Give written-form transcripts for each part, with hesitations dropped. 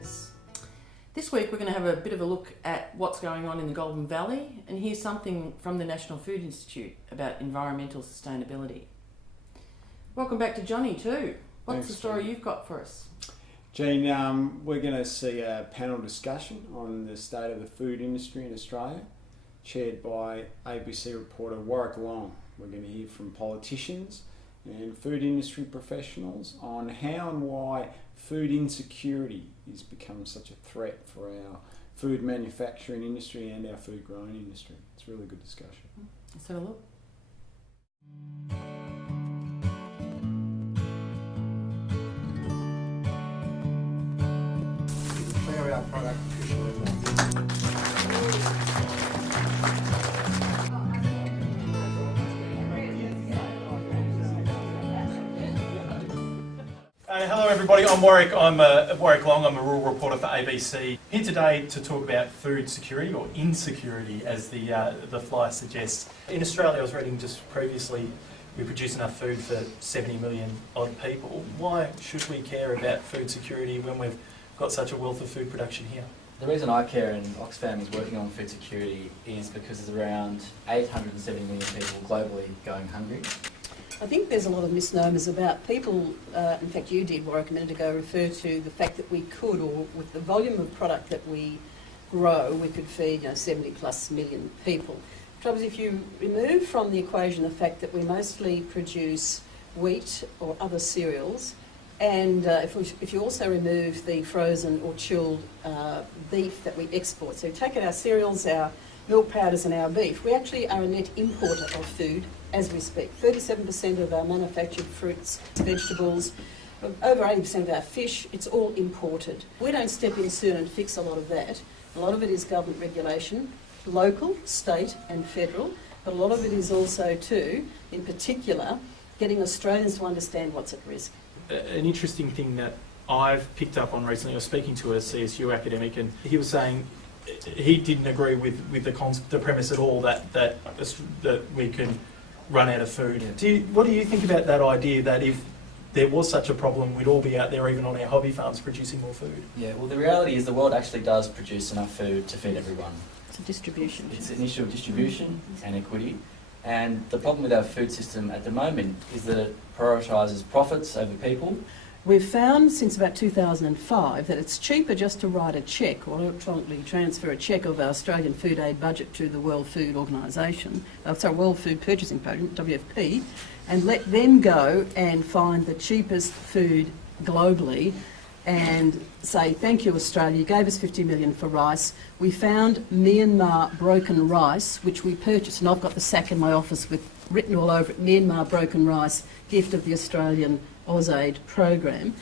containers. This week we're going to have a bit of a look at what's going on in the Golden Valley and hear something from the National Food Institute about environmental sustainability. Welcome back to Johnny too. What's the story you've got for us? Jean, we're going to see a panel discussion on the state of the food industry in Australia, chaired by ABC reporter Warwick Long. We're going to hear from politicians and food industry professionals on how and why food insecurity has become such a threat for our food manufacturing industry and our food growing industry. It's a really good discussion. Let's have a look. Clear our product officially. Hello everybody, I'm Warwick. I'm Warwick Long. I'm a rural reporter for ABC. Here today to talk about food security, or insecurity as the flyer suggests. In Australia, I was reading just previously, we produce enough food for 70 million odd people. Why should we care about food security when we've got such a wealth of food production here? The reason I care and Oxfam is working on food security is because there's around 870 million people globally going hungry. I think there's a lot of misnomers about people, in fact you did, Warwick, a minute ago, refer to the fact that we could, or with the volume of product that we grow, we could feed 70 plus million people. The trouble is, if you remove from the equation the fact that we mostly produce wheat or other cereals, and if you also remove the frozen or chilled beef that we export, so take out our cereals, our milk powders and our beef, we actually are a net importer of food as we speak. 37% of our manufactured fruits, vegetables, over 80% of our fish, it's all imported. We don't step in soon and fix a lot of that. A lot of it is government regulation, local, state and federal, but a lot of it is also too, in particular, getting Australians to understand what's at risk. An interesting thing that I've picked up on recently, I was speaking to a CSU academic and he was saying he didn't agree with the premise at all that we can run out of food. What do you think about that idea that if there was such a problem, we'd all be out there, even on our hobby farms, producing more food? Yeah, well the reality is the world actually does produce enough food to feed everyone. It's a distribution. It's an issue of distribution and equity. And the problem with our food system at the moment is that it prioritises profits over people. We've found since about 2005 that it's cheaper just to write a cheque or electronically transfer a cheque of our Australian food aid budget to the World Food Organisation, World Food Purchasing Program, WFP, and let them go and find the cheapest food globally and say, thank you Australia, you gave us 50 million for rice. We found Myanmar broken rice, which we purchased, and I've got the sack in my office with written all over it, Myanmar broken rice, gift of the Australian AusAid program.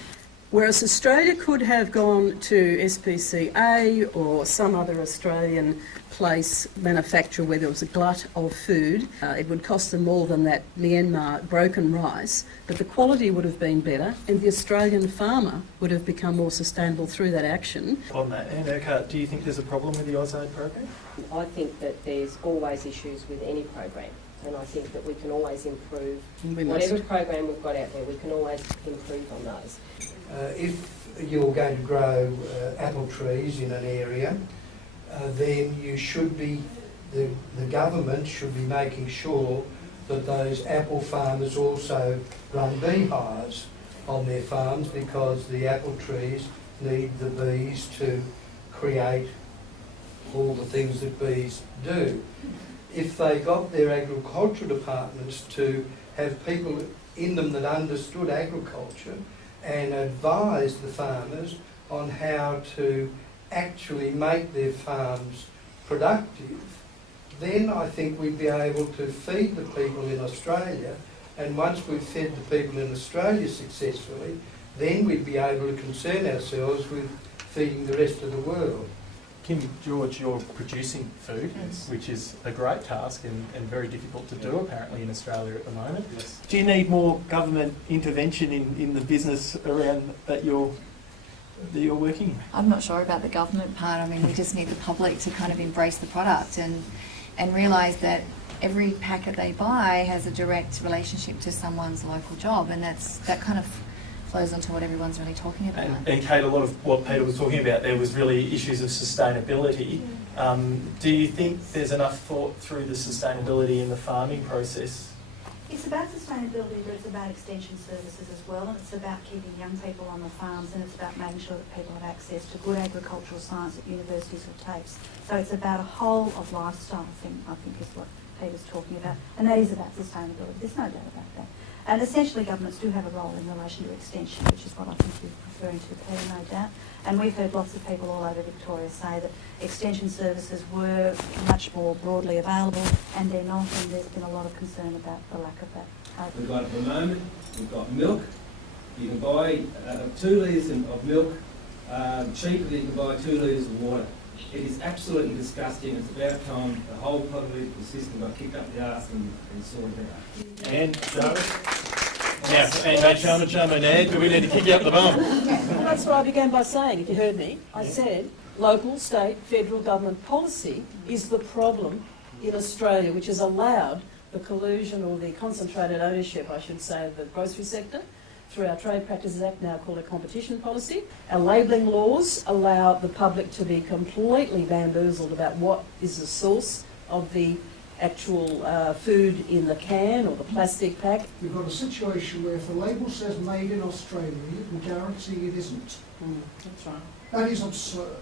Whereas Australia could have gone to SPCA or some other Australian place, manufacturer where there was a glut of food, it would cost them more than that Myanmar broken rice, but the quality would have been better and the Australian farmer would have become more sustainable through that action. On that, and Urquhart, do you think there's a problem with the AusAid program? I think that there's always issues with any program. And I think that we can always improve. Whatever program we've got out there, we can always improve on those. If you're going to grow apple trees in an area, then you should be, the government should be making sure that those apple farmers also run beehives on their farms, because the apple trees need the bees to create all the things that bees do. If they got their agricultural departments to have people in them that understood agriculture and advised the farmers on how to actually make their farms productive, then I think we'd be able to feed the people in Australia, and once we've fed the people in Australia successfully, then we'd be able to concern ourselves with feeding the rest of the world. Kim, George, you're producing food, yes, which is a great task and very difficult to do apparently in Australia at the moment. Yes. Do you need more government intervention in the business around that you're working in? I'm not sure about the government part. I mean, we just need the public to kind of embrace the product and realise that every packet they buy has a direct relationship to someone's local job, and that kind of flows onto what everyone's really talking about. And Kate, a lot of what Peter was talking about there was really issues of sustainability. Do you think there's enough thought through the sustainability in the farming process? It's about sustainability, but it's about extension services as well, and it's about keeping young people on the farms, and it's about making sure that people have access to good agricultural science at universities or TAFEs. So it's about a whole of lifestyle thing, I think, is what Peter's talking about, and that is about sustainability. There's no doubt about that. And essentially governments do have a role in relation to extension, which is what I think you're referring to, Peter, no doubt. And we've heard lots of people all over Victoria say that extension services were much more broadly available, and they're not, and there's been a lot of concern about the lack of that. We've got at the moment, we've got milk. You can buy 2 litres of milk cheaper than you can buy 2 litres of water. It is absolutely disgusting. It's about time the whole political system got kicked up the arse and sorted out. And now, and Ed, do we need to kick you up the bum? Well, that's what I began by saying, if you heard me. I said local, state, federal government policy is the problem in Australia, which has allowed the collusion or the concentrated ownership, I should say, of the grocery sector through our Trade Practices Act, now called a competition policy. Our labelling laws allow the public to be completely bamboozled about what is the source of the actual food in the can or the plastic pack. We've got a situation where if the label says made in Australia, you can guarantee it isn't. That's right. That is absurd.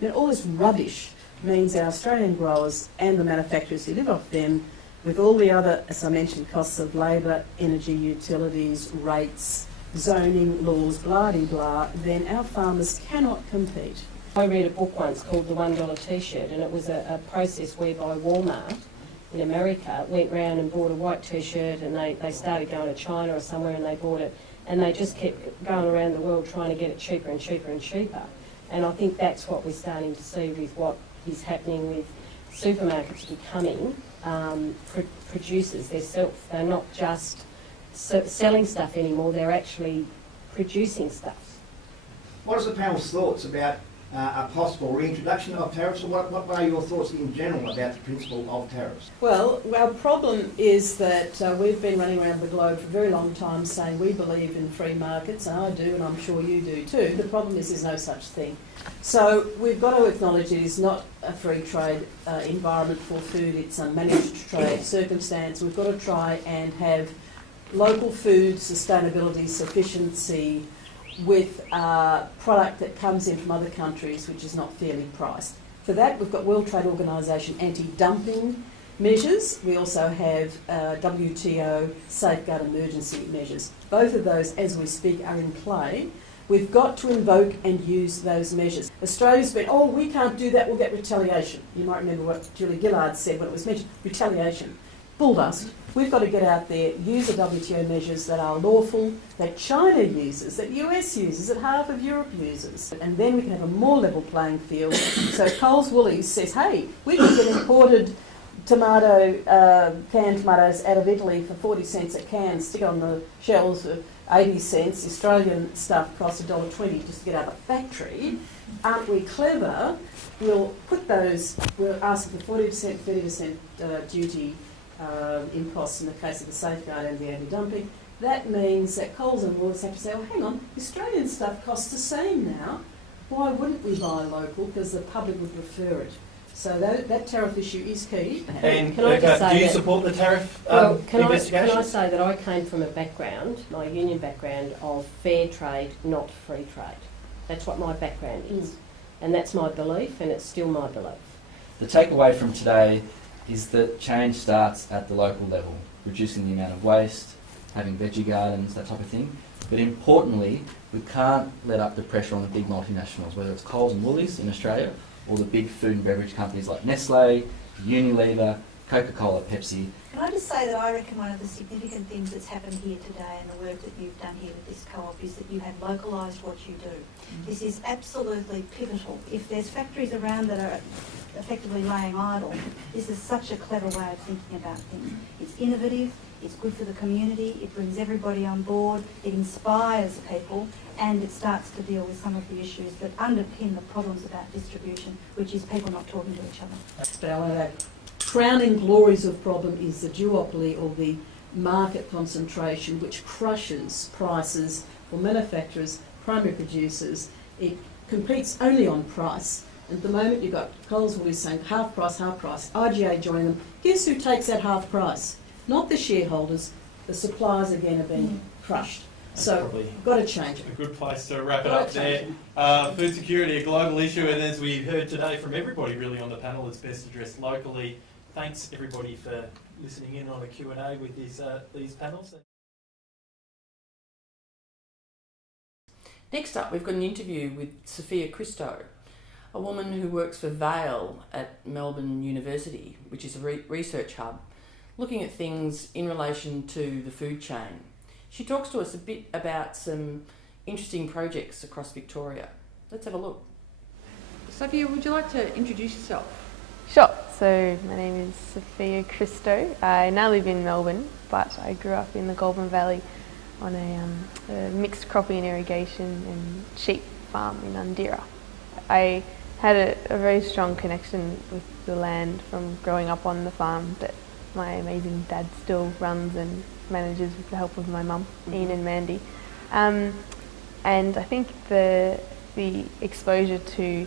Now, all this rubbish means our Australian growers and the manufacturers who live off them, with all the other, as I mentioned, costs of labour, energy, utilities, rates, zoning laws, blah-de-blah, then our farmers cannot compete. I read a book once called The $1 T-shirt, and it was a process whereby Walmart in America went round and bought a white T-shirt, and they started going to China or somewhere and they bought it, and they just kept going around the world trying to get it cheaper and cheaper and cheaper. And I think that's what we're starting to see with what is happening with supermarkets becoming producers themselves. They're not just selling stuff anymore, they're actually producing stuff. What is the panel's thoughts about a possible reintroduction of tariffs, or what are your thoughts in general about the principle of tariffs? Well, our problem is that we've been running around the globe for a very long time saying we believe in free markets, and I do, and I'm sure you do too. The problem is there's no such thing. So we've got to acknowledge it is not a free trade environment for food, it's a managed trade circumstance. We've got to try and have local food sustainability, sufficiency, with a product that comes in from other countries which is not fairly priced. For that, we've got World Trade Organisation anti-dumping measures. We also have WTO safeguard emergency measures. Both of those, as we speak, are in play. We've got to invoke and use those measures. Australia's been, oh, we can't do that, we'll get retaliation. You might remember what Julie Gillard said when it was mentioned, retaliation. Bull dust. We've got to get out there, use the WTO measures that are lawful, that China uses, that US uses, that half of Europe uses. And then we can have a more level playing field. So Coles Woolies says, hey, we can get imported canned tomatoes out of Italy for 40 cents a can, stick on the shelves for 80 cents. Australian stuff costs $1.20 just to get out of the factory. Aren't we clever? We'll put those, we'll ask for 40%, 30% duty imposts in the case of the safeguard and the anti-dumping. That means that Coles and Woolworths have to say, oh, hang on, Australian stuff costs the same now. Why wouldn't we buy local? Because the public would prefer it. So that tariff issue is key. And can I just say do you that, support the tariff investigation? Can I say that I came from a background, my union background, of fair trade, not free trade. That's what my background is. And that's my belief, and it's still my belief. The takeaway from today is that change starts at the local level, reducing the amount of waste, having veggie gardens, that type of thing. But importantly, we can't let up the pressure on the big multinationals, whether it's Coles and Woolies in Australia, or the big food and beverage companies like Nestle, Unilever, Coca-Cola, Pepsi. Can I just say that I reckon one of the significant things that's happened here today and the work that you've done here with this co-op is that you have localised what you do. This is absolutely pivotal. If there's factories around that are effectively laying idle, this is such a clever way of thinking about things. It's innovative, it's good for the community, it brings everybody on board, it inspires people, and it starts to deal with some of the issues that underpin the problems about distribution, which is people not talking to each other. But one of the crowning glories of problem is the duopoly or the market concentration which crushes prices for manufacturers, primary producers. It competes only on price. At the moment you've got Coles always saying half price, IGA joining them. Guess who takes that half price? Not the shareholders, the suppliers again are being crushed. That's so, got to change it. A good place to wrap it up there. Food security, a global issue, and as we heard today from everybody really on the panel, it's best addressed locally. Thanks everybody for listening in on a Q&A with these panels. Next up, we've got an interview with Sophia Christoe, a woman who works for Vale at Melbourne University, which is a research hub, looking at things in relation to the food chain. She talks to us a bit about some interesting projects across Victoria. Let's have a look. Sophia, would you like to introduce yourself? Sure. So my name is Sophia Christoe. I now live in Melbourne, but I grew up in the Goulburn Valley on a mixed cropping and irrigation and sheep farm in Undera. I had a very strong connection with the land from growing up on the farm that my amazing dad still runs and manages with the help of my mum, Ian and Mandy. And I think the exposure to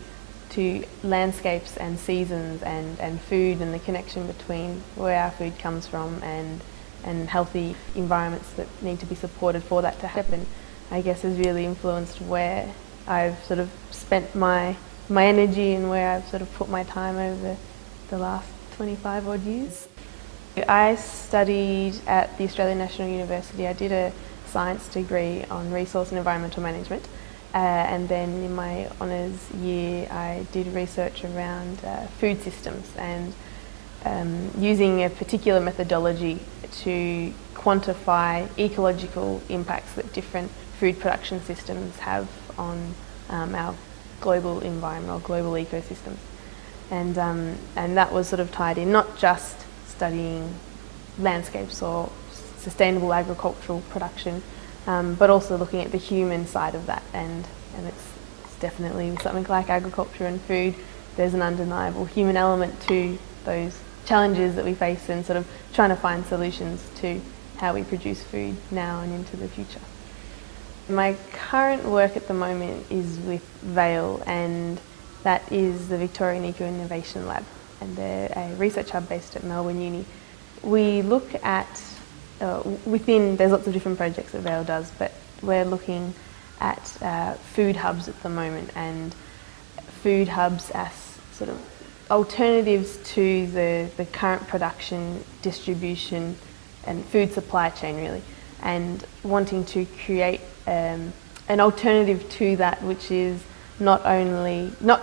landscapes and seasons and food and the connection between where our food comes from and healthy environments that need to be supported for that to happen, I guess has really influenced where I've sort of spent my energy and where I've sort of put my time over the last 25 odd years. I studied at the Australian National University. I did a science degree on resource and environmental management, and then in my honours year I did research around food systems and using a particular methodology to quantify ecological impacts that different food production systems have on our global environment or global ecosystems. And that was sort of tied in, not just studying landscapes or sustainable agricultural production, but also looking at the human side of that. And it's definitely something like agriculture and food. There's an undeniable human element to those challenges that we face and sort of trying to find solutions to how we produce food now and into the future. My current work at the moment is with Vale, and that is the Victorian Eco Innovation Lab, and they're a research hub based at Melbourne Uni. We look at, there's lots of different projects that Vale does, but we're looking at food hubs at the moment, and food hubs as sort of alternatives to the current production, distribution and food supply chain really, and wanting to create an alternative to that which is not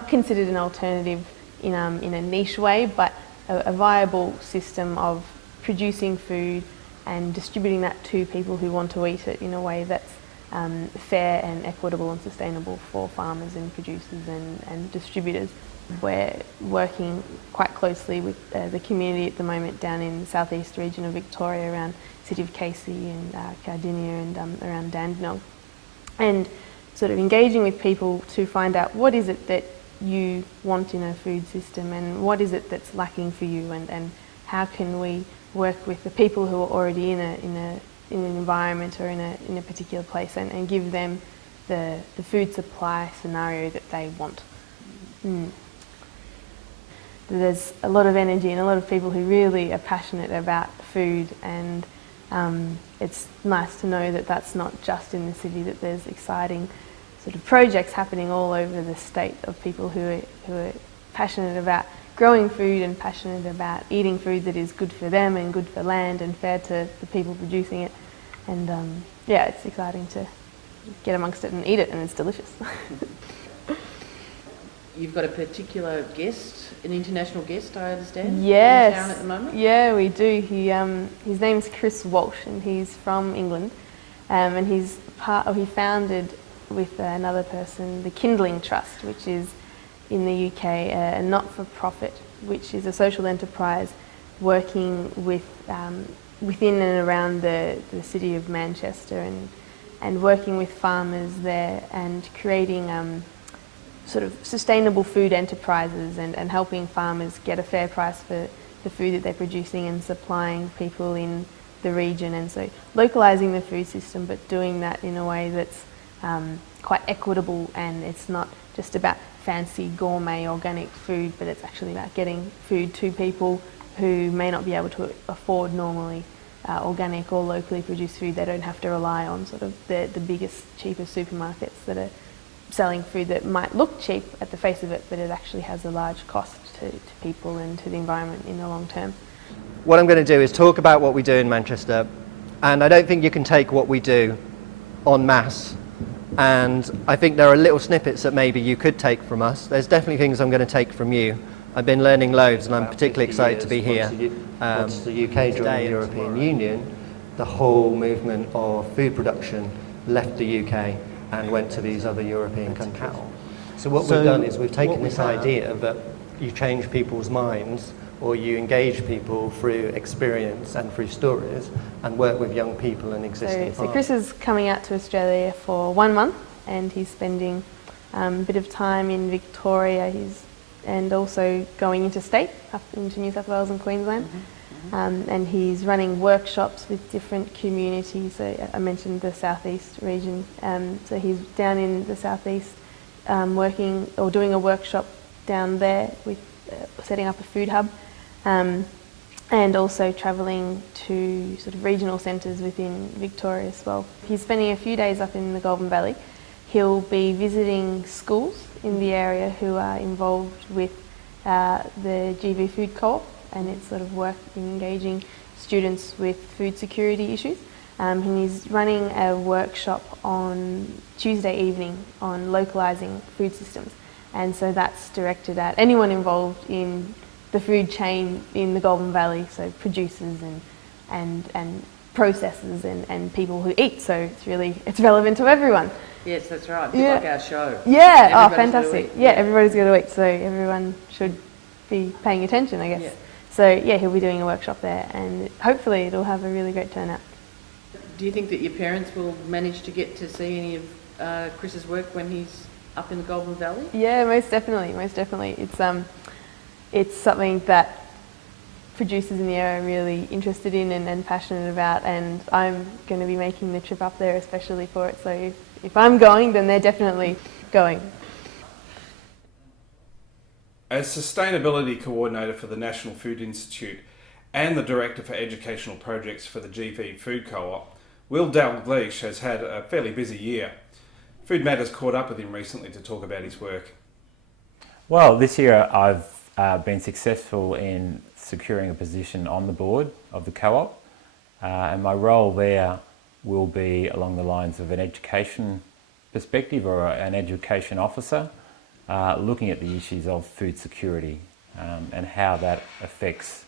considered an alternative in a niche way, but a viable system of producing food and distributing that to people who want to eat it in a way that's fair and equitable and sustainable for farmers and producers and distributors. We're working quite closely with the community at the moment down in the southeast region of Victoria around City of Casey and Cardinia and around Dandenong, and sort of engaging with people to find out what is it that you want in a food system and what is it that's lacking for you, and how can we work with the people who are already in an environment or in a particular place and give them the food supply scenario that they want. There's a lot of energy and a lot of people who really are passionate about food, and it's nice to know that that's not just in the city, that there's exciting sort of projects happening all over the state of people who are passionate about growing food and passionate about eating food that is good for them and good for land and fair to the people producing it. And yeah, it's exciting to get amongst it and eat it, and it's delicious. You've got a particular guest, an international guest, I understand? Yes. In town at the moment? Yeah, we do. His name's Chris Walsh, and he's from England, and he founded with another person the Kindling Trust, which is in the UK a not-for-profit, which is a social enterprise working with within and around the city of Manchester and working with farmers there and creating sort of sustainable food enterprises and helping farmers get a fair price for the food that they're producing and supplying people in the region, and so localising the food system, but doing that in a way that's quite equitable, and it's not just about fancy gourmet organic food, but it's actually about getting food to people who may not be able to afford normally organic or locally produced food. They don't have to rely on sort of the biggest, cheapest supermarkets that are selling food that might look cheap at the face of it, but it actually has a large cost to people and to the environment in the long term. What I'm going to do is talk about what we do in Manchester, and I don't think you can take what we do en masse, and I think there are little snippets that maybe you could take from us. There's definitely things I'm going to take from you. I've been learning loads, and I'm particularly excited to be here. Once the UK joined the European Union, the whole movement of food production left the UK and went to these other European countries. So what we've done is we've taken this idea that you change people's minds, or you engage people through experience and through stories, and work with young people and existing So Chris is coming out to Australia for 1 month, and he's spending a bit of time in Victoria, and also going interstate up into New South Wales and Queensland. And he's running workshops with different communities. So I mentioned the southeast region. So he's down in the southeast working or doing a workshop down there with setting up a food hub, and also travelling to sort of regional centres within Victoria as well. He's spending a few days up in the Goulburn Valley. He'll be visiting schools in the area who are involved with the GV Food Co-op, and it's sort of work engaging students with food security issues. And he's running a workshop on Tuesday evening on localising food systems. And so that's directed at anyone involved in the food chain in the Goulburn Valley, so producers and processors and people who eat. So it's relevant to everyone. Yes, that's right. A bit like our show. Yeah, oh, Everybody's fantastic. Yeah, everybody's going to eat, so everyone should be paying attention, I guess. Yeah. So yeah, he'll be doing a workshop there, and hopefully it'll have a really great turnout. Do you think that your parents will manage to get to see any of Chris's work when he's up in the Goulburn Valley? Yeah, most definitely, most definitely. It's something that producers in the area are really interested in and passionate about, and I'm going to be making the trip up there especially for it. So if I'm going, then they're definitely going. As Sustainability Coordinator for the National Food Institute and the Director for Educational Projects for the GV Food Co-op, Will Dalgliesh has had a fairly busy year. Food Matters caught up with him recently to talk about his work. Well, this year I've been successful in securing a position on the board of the co-op, and my role there will be along the lines of an education perspective, or an education officer, looking at the issues of food security and how that affects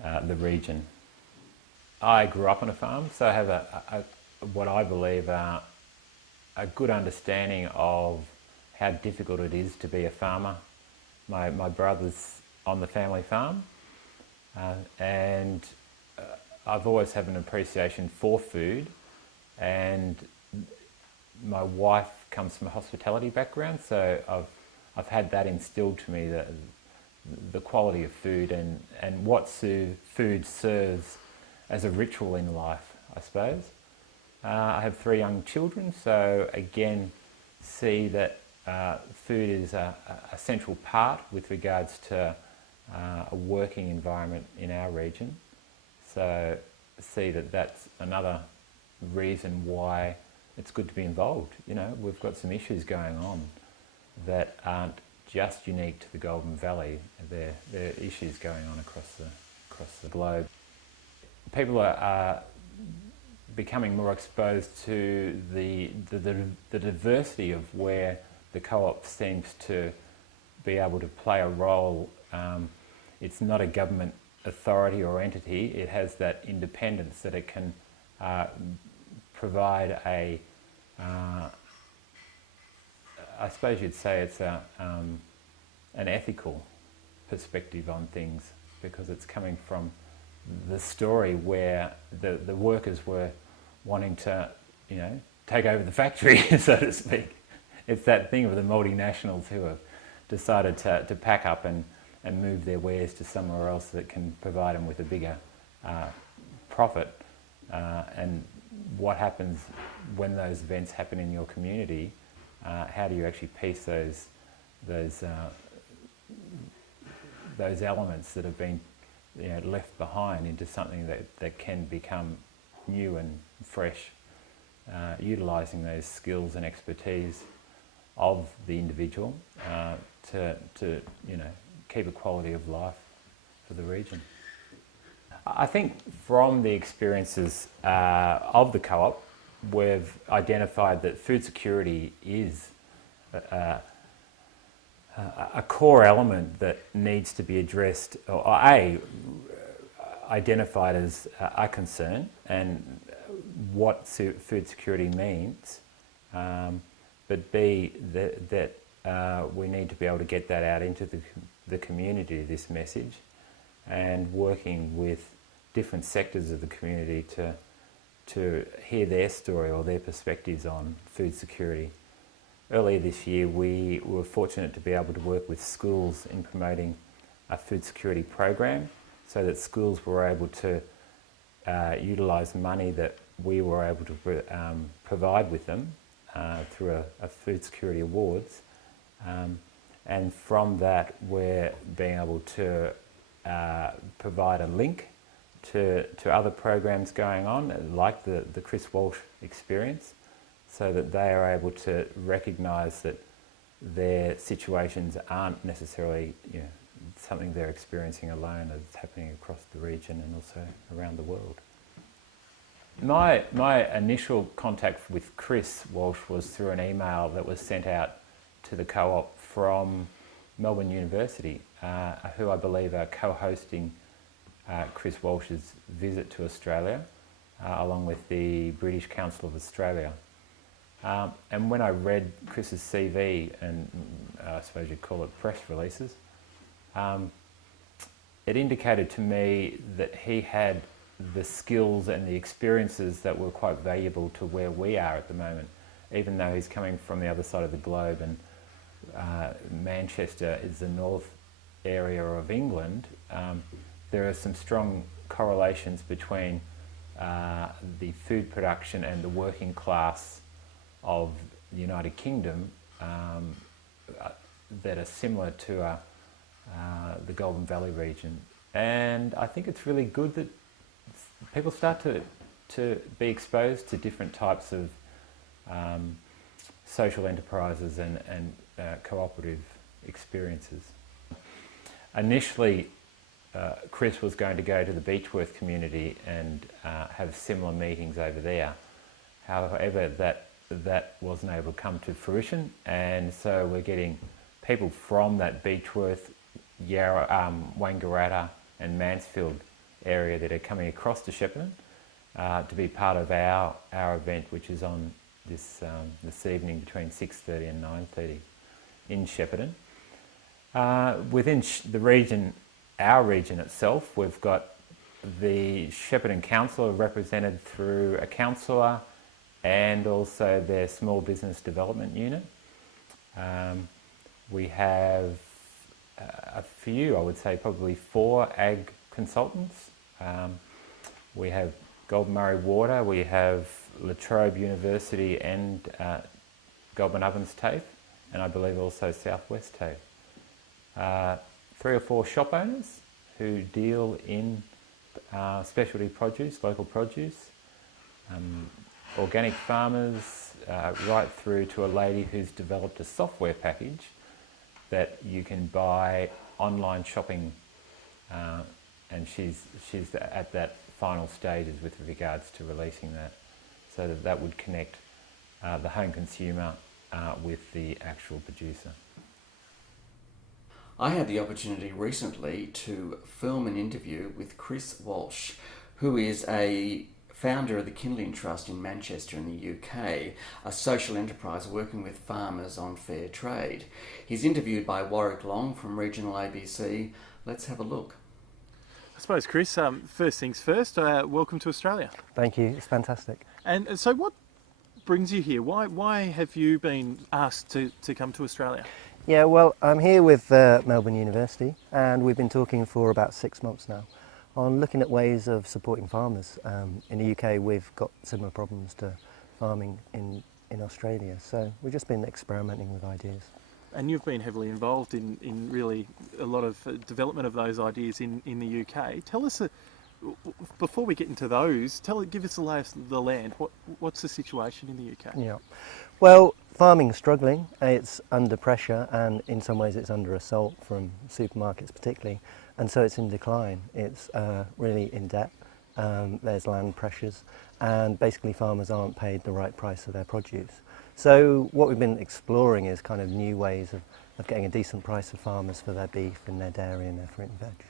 the region. I grew up on a farm, so I have what I believe are a good understanding of how difficult it is to be a farmer. My brother's on the family farm, and I've always had an appreciation for food, and my wife comes from a hospitality background, so I've had that instilled to me, the quality of food and what food serves as a ritual in life, I suppose. I have 3 young children, so again see that food is a central part with regards to a working environment in our region. So see that that's another reason why it's good to be involved. You know, we've got some issues going on that aren't just unique to the Goulburn Valley. There are issues going on across the globe. People are becoming more exposed to the diversity of where the co-op seems to be able to play a role. It's not a government authority or entity. It has that independence that it can provide I suppose you'd say it's an ethical perspective on things, because it's coming from the story where the workers were wanting to, take over the factory, so to speak. It's that thing of the multinationals who have decided to pack up and move their wares to somewhere else that can provide them with a bigger profit, and what happens when those events happen in your community. How do you actually piece those elements that have been left behind into something that can become new and fresh, utilising those skills and expertise of the individual to keep a quality of life for the region. I think from the experiences of the co-op, we've identified that food security is a core element that needs to be addressed, or identified as a concern, and what food security means, but B, that we need to be able to get that out into the community, this message, and working with different sectors of the community to hear their story or their perspectives on food security. Earlier this year, we were fortunate to be able to work with schools in promoting a food security program, so that schools were able to utilise money that we were able to provide with them through a food security awards, and from that we're being able to provide a link to other programs going on, like the Chris Walsh experience, so that they are able to recognise that their situations aren't necessarily something they're experiencing alone, as it's happening across the region and also around the world. My initial contact with Chris Walsh was through an email that was sent out to the co-op from Melbourne University, who I believe are co-hosting Chris Walsh's visit to Australia, along with the British Council of Australia. And when I read Chris's CV, and I suppose you'd call it press releases, it indicated to me that he had the skills and the experiences that were quite valuable to where we are at the moment, even though he's coming from the other side of the globe, and Manchester is the north area of England. There are some strong correlations between the food production and the working class of the United Kingdom that are similar to the Golden Valley region. And I think it's really good that people start to be exposed to different types of social enterprises and cooperative experiences. Initially, Chris was going to go to the Beechworth community and have similar meetings over there. However, that wasn't able to come to fruition, and so we're getting people from that Beechworth, Wangaratta and Mansfield area that are coming across to Shepparton to be part of our event, which is on this evening between 6:30 and 9:30 in Shepparton. Within the region, our region itself, we've got the Shepparton Council represented through a councillor and also their small business development unit. We have a few, I would say probably 4 ag consultants. We have Goulburn Murray Water, we have La Trobe University and Goulburn Ovens TAFE, and I believe also Southwest TAFE. 3 or 4 shop owners who deal in specialty produce, local produce, organic farmers, right through to a lady who's developed a software package that you can buy online shopping, and she's at that final stages with regards to releasing that, so that would connect the home consumer with the actual producer. I had the opportunity recently to film an interview with Chris Walsh, who is a founder of the Kindling Trust in Manchester in the UK, a social enterprise working with farmers on fair trade. He's interviewed by Warwick Long from Regional ABC. Let's have a look. I suppose, Chris, first things first, welcome to Australia. Thank you, it's fantastic. And so what brings you here? Why have you been asked to come to Australia? Yeah, well, I'm here with Melbourne University, and we've been talking for about 6 months now on looking at ways of supporting farmers. In the UK, we've got similar problems to farming in Australia, so we've just been experimenting with ideas. And you've been heavily involved in really a lot of development of those ideas in the UK. Tell us, before we get into those, give us the lay of the land. What's the situation in the UK? Yeah, well, farming's struggling. It's under pressure, and in some ways it's under assault from supermarkets particularly, and so it's in decline. It's really in debt. There's land pressures, and basically farmers aren't paid the right price for their produce. So what we've been exploring is kind of new ways of getting a decent price for farmers for their beef and their dairy and their fruit and veg.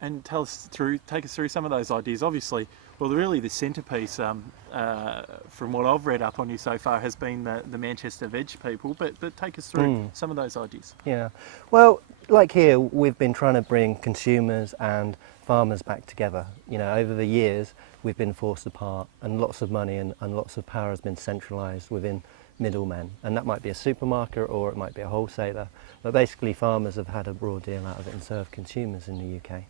And take us through some of those ideas. Obviously, well, really the centrepiece, from what I've read up on you so far, has been the Manchester veg people. But take us through some of those ideas. Yeah, well, like here, we've been trying to bring consumers and farmers back together. You know, over the years, we've been forced apart, and lots of money and lots of power has been centralised within middlemen, and that might be a supermarket or it might be a wholesaler, but basically farmers have had a raw deal out of it and serve consumers in the UK.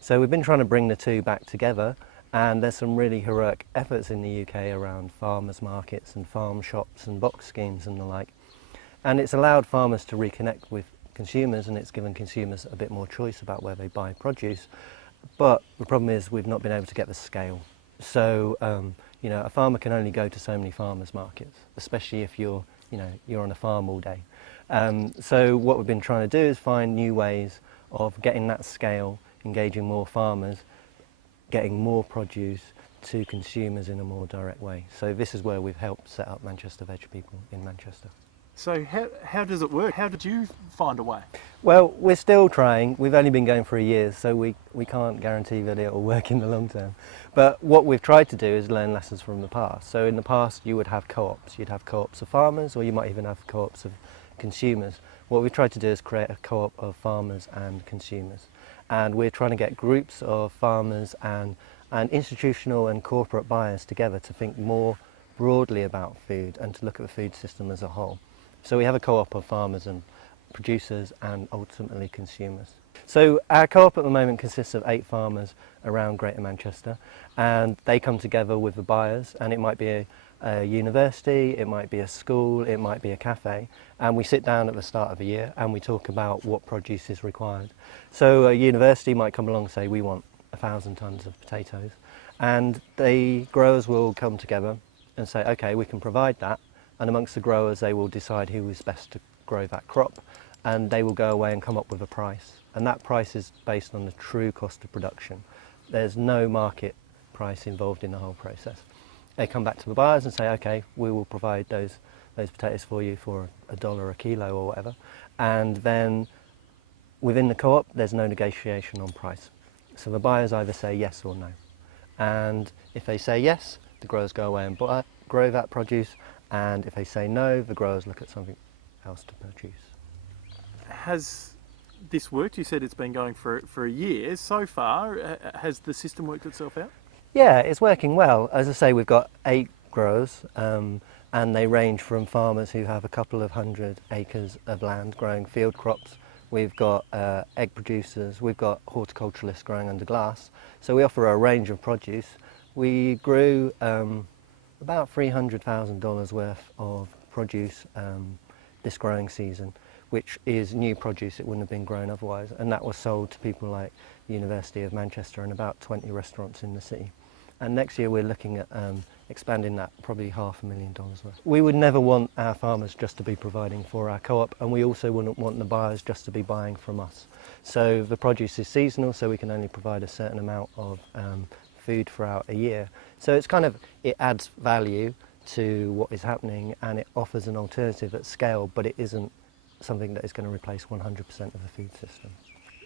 So we've been trying to bring the two back together, and there's some really heroic efforts in the UK around farmers markets and farm shops and box schemes and the like, and it's allowed farmers to reconnect with consumers, and it's given consumers a bit more choice about where they buy produce. But the problem is we've not been able to get the scale. So you know, a farmer can only go to so many farmers markets, especially if you're on a farm all day. So what we've been trying to do is find new ways of getting that scale, engaging more farmers, getting more produce to consumers in a more direct way. So this is where we've helped set up Manchester Veg People in Manchester. So how does it work? How did you find a way? Well, we're still trying. We've only been going for a year, so we can't guarantee that it will work in the long term. But what we've tried to do is learn lessons from the past. So in the past you would have co-ops. You'd have co-ops of farmers, or you might even have co-ops of consumers. What we've tried to do is create a co-op of farmers and consumers. And we're trying to get groups of farmers and institutional and corporate buyers together to think more broadly about food and to look at the food system as a whole. So we have a co-op of farmers and producers and ultimately consumers. So our co-op at the moment consists of 8 farmers around Greater Manchester, and they come together with the buyers, and it might be a university, it might be a school, it might be a cafe, and we sit down at the start of the year and we talk about what produce is required. So a university might come along and say we want 1,000 tonnes of potatoes, and the growers will come together and say, okay, we can provide that. And amongst the growers, they will decide who is best to grow that crop, and they will go away and come up with a price. And that price is based on the true cost of production. There's no market price involved in the whole process. They come back to the buyers and say, okay, we will provide those potatoes for you for $1 a kilo or whatever. And then within the co-op, there's no negotiation on price. So the buyers either say yes or no. And if they say yes, the growers go away and grow that produce. And if they say no, the growers look at something else to produce. Has this worked? You said it's been going for a year. So far, has the system worked itself out? Yeah, it's working well. As I say, we've got 8 growers, and they range from farmers who have a couple of 100 acres of land growing field crops. We've got egg producers, we've got horticulturalists growing under glass. So we offer a range of produce. We grew about $300,000 worth of produce this growing season, which is new produce. It wouldn't have been grown otherwise, and that was sold to people like the University of Manchester and about 20 restaurants in the city. And next year we're looking at expanding that probably $500,000 worth. We would never want our farmers just to be providing for our co-op, and we also wouldn't want the buyers just to be buying from us. So the produce is seasonal, so we can only provide a certain amount of food throughout a year. So it's it adds value to what is happening, and it offers an alternative at scale, but it isn't something that is going to replace 100% of the food system.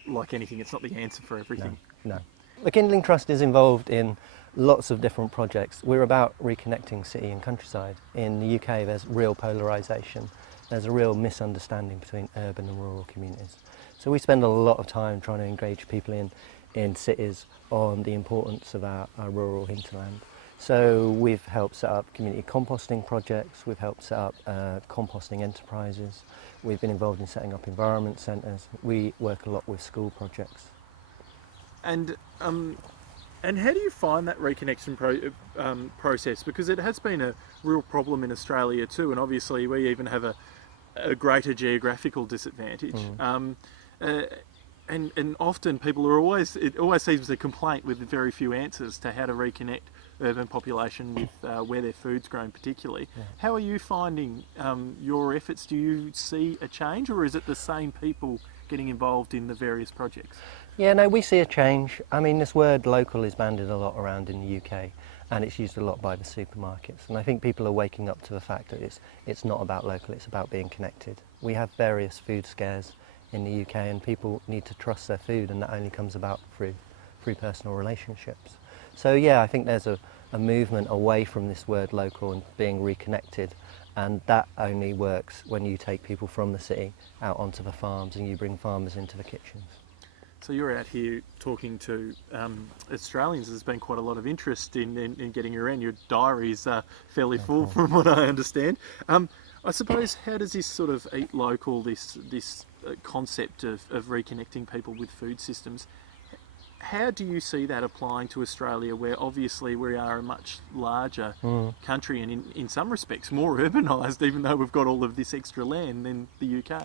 Like anything, it's not the answer for everything. No. The Kindling Trust is involved in lots of different projects. We're about reconnecting city and countryside. In the UK, there's real polarisation. There's a real misunderstanding between urban and rural communities. So we spend a lot of time trying to engage people in cities on the importance of our rural hinterland. So we've helped set up community composting projects, we've helped set up composting enterprises, we've been involved in setting up environment centres, we work a lot with school projects. And how do you find that reconnection process? Because it has been a real problem in Australia too, and obviously we even have a greater geographical disadvantage. And often people are it always seems a complaint with very few answers to how to reconnect urban population with where their food's grown particularly. Yeah. How are you finding your efforts? Do you see a change, or is it the same people getting involved in the various projects? Yeah, no, we see a change. I mean, this word local is bandied a lot around in the UK, and it's used a lot by the supermarkets. And I think people are waking up to the fact that it's not about local, it's about being connected. We have various food scares in the UK, and people need to trust their food, and that only comes about through personal relationships. So yeah, I think there's a movement away from this word local and being reconnected, and that only works when you take people from the city out onto the farms and you bring farmers into the kitchens. So you're out here talking to Australians. There's been quite a lot of interest in getting you around. Your diary's fairly full from what I understand. I suppose, how does this sort of eat local, this concept of reconnecting people with food systems, how do you see that applying to Australia, where obviously we are a much larger country and in some respects more urbanised, even though we've got all of this extra land than the UK?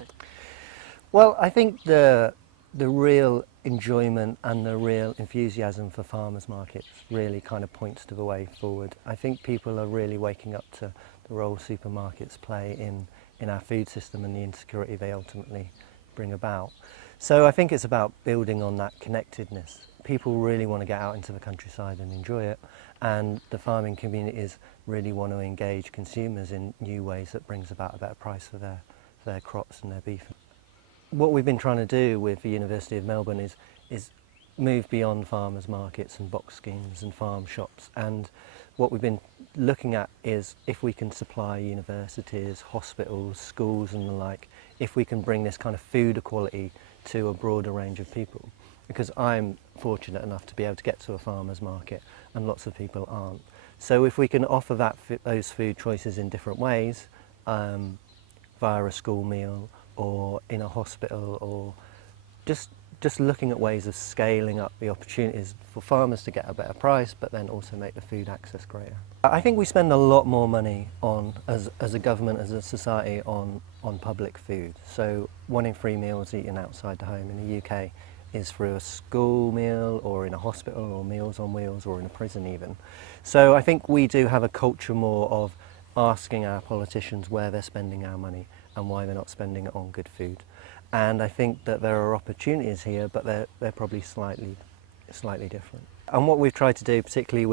Well, I think the real enjoyment and the real enthusiasm for farmers markets really kind of points to the way forward. I think people are really waking up to the role supermarkets play in our food system and the insecurity they ultimately bring about. So I think it's about building on that connectedness. People really want to get out into the countryside and enjoy it, and the farming communities really want to engage consumers in new ways that brings about a better price for their crops and their beef. What we've been trying to do with the University of Melbourne is move beyond farmers markets and box schemes and farm shops, and what we've been looking at is if we can supply universities, hospitals, schools and the like, if we can bring this kind of food equality to a broader range of people. Because I'm fortunate enough to be able to get to a farmer's market and lots of people aren't. So if we can offer those food choices in different ways, via a school meal or in a hospital, or just looking at ways of scaling up the opportunities for farmers to get a better price, but then also make the food access greater. I think we spend a lot more money on, as a government, as a society, on public food. So 1 in 3 meals eaten outside the home in the UK is through a school meal or in a hospital or Meals on Wheels or in a prison even. So I think we do have a culture more of asking our politicians where they're spending our money and why they're not spending it on good food. And I think that there are opportunities here, but they're probably slightly different. And what we've tried to do, particularly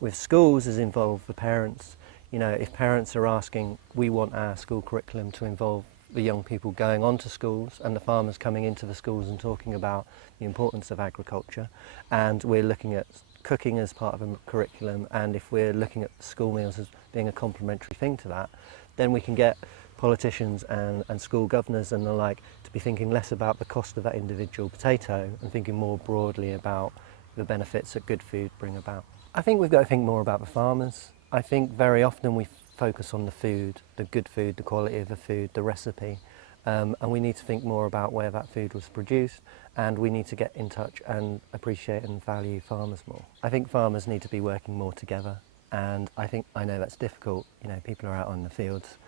with schools, is involve the parents. You know, if parents are asking, we want our school curriculum to involve the young people going on to schools and the farmers coming into the schools and talking about the importance of agriculture, and we're looking at cooking as part of a curriculum, and if we're looking at school meals as being a complementary thing to that, then we can get politicians and school governors and the like to be thinking less about the cost of that individual potato and thinking more broadly about the benefits that good food bring about. I think we've got to think more about the farmers. I think very often we focus on the food, the good food, the quality of the food, the recipe, and we need to think more about where that food was produced, and we need to get in touch and appreciate and value farmers more. I think farmers need to be working more together, and I know that's difficult. You know, people are out on the fields,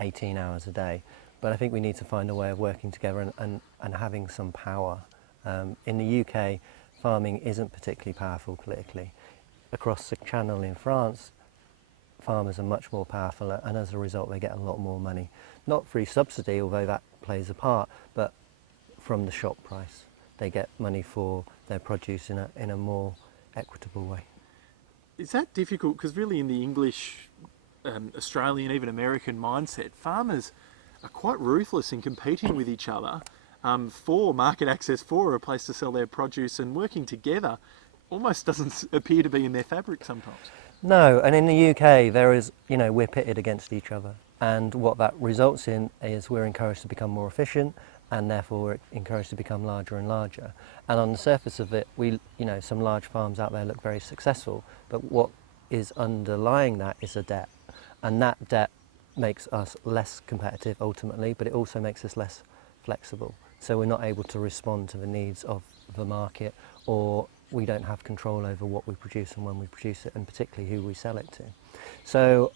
18 hours a day, but I think we need to find a way of working together and having some power. In the UK, farming isn't particularly powerful politically. Across the Channel in France, farmers are much more powerful, and as a result they get a lot more money. Not through subsidy, although that plays a part, but from the shop price. They get money for their produce in a more equitable way. Is that difficult? Because really in the English, Australian, even American mindset, farmers are quite ruthless in competing with each other for market access, for a place to sell their produce, and working together almost doesn't appear to be in their fabric sometimes. No, and in the UK there is, we're pitted against each other, and what that results in is we're encouraged to become more efficient, and therefore we're encouraged to become larger and larger. And on the surface of it, some large farms out there look very successful, but what is underlying that is a debt, and that debt makes us less competitive ultimately, but it also makes us less flexible. So we're not able to respond to the needs of the market, or we don't have control over what we produce and when we produce it, and particularly who we sell it to. So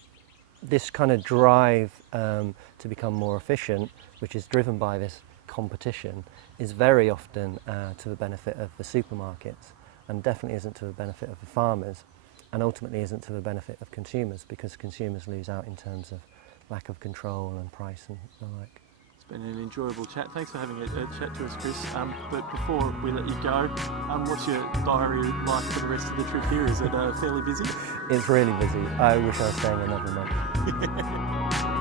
this kind of drive to become more efficient, which is driven by this competition, is very often to the benefit of the supermarkets, and definitely isn't to the benefit of the farmers, and ultimately isn't to the benefit of consumers, because consumers lose out in terms of lack of control and price and the like. It's been an enjoyable chat. Thanks for having a chat to us, Chris. But before we let you go, what's your diary like for the rest of the trip here? Is it fairly busy? It's really busy. I wish I was staying another month.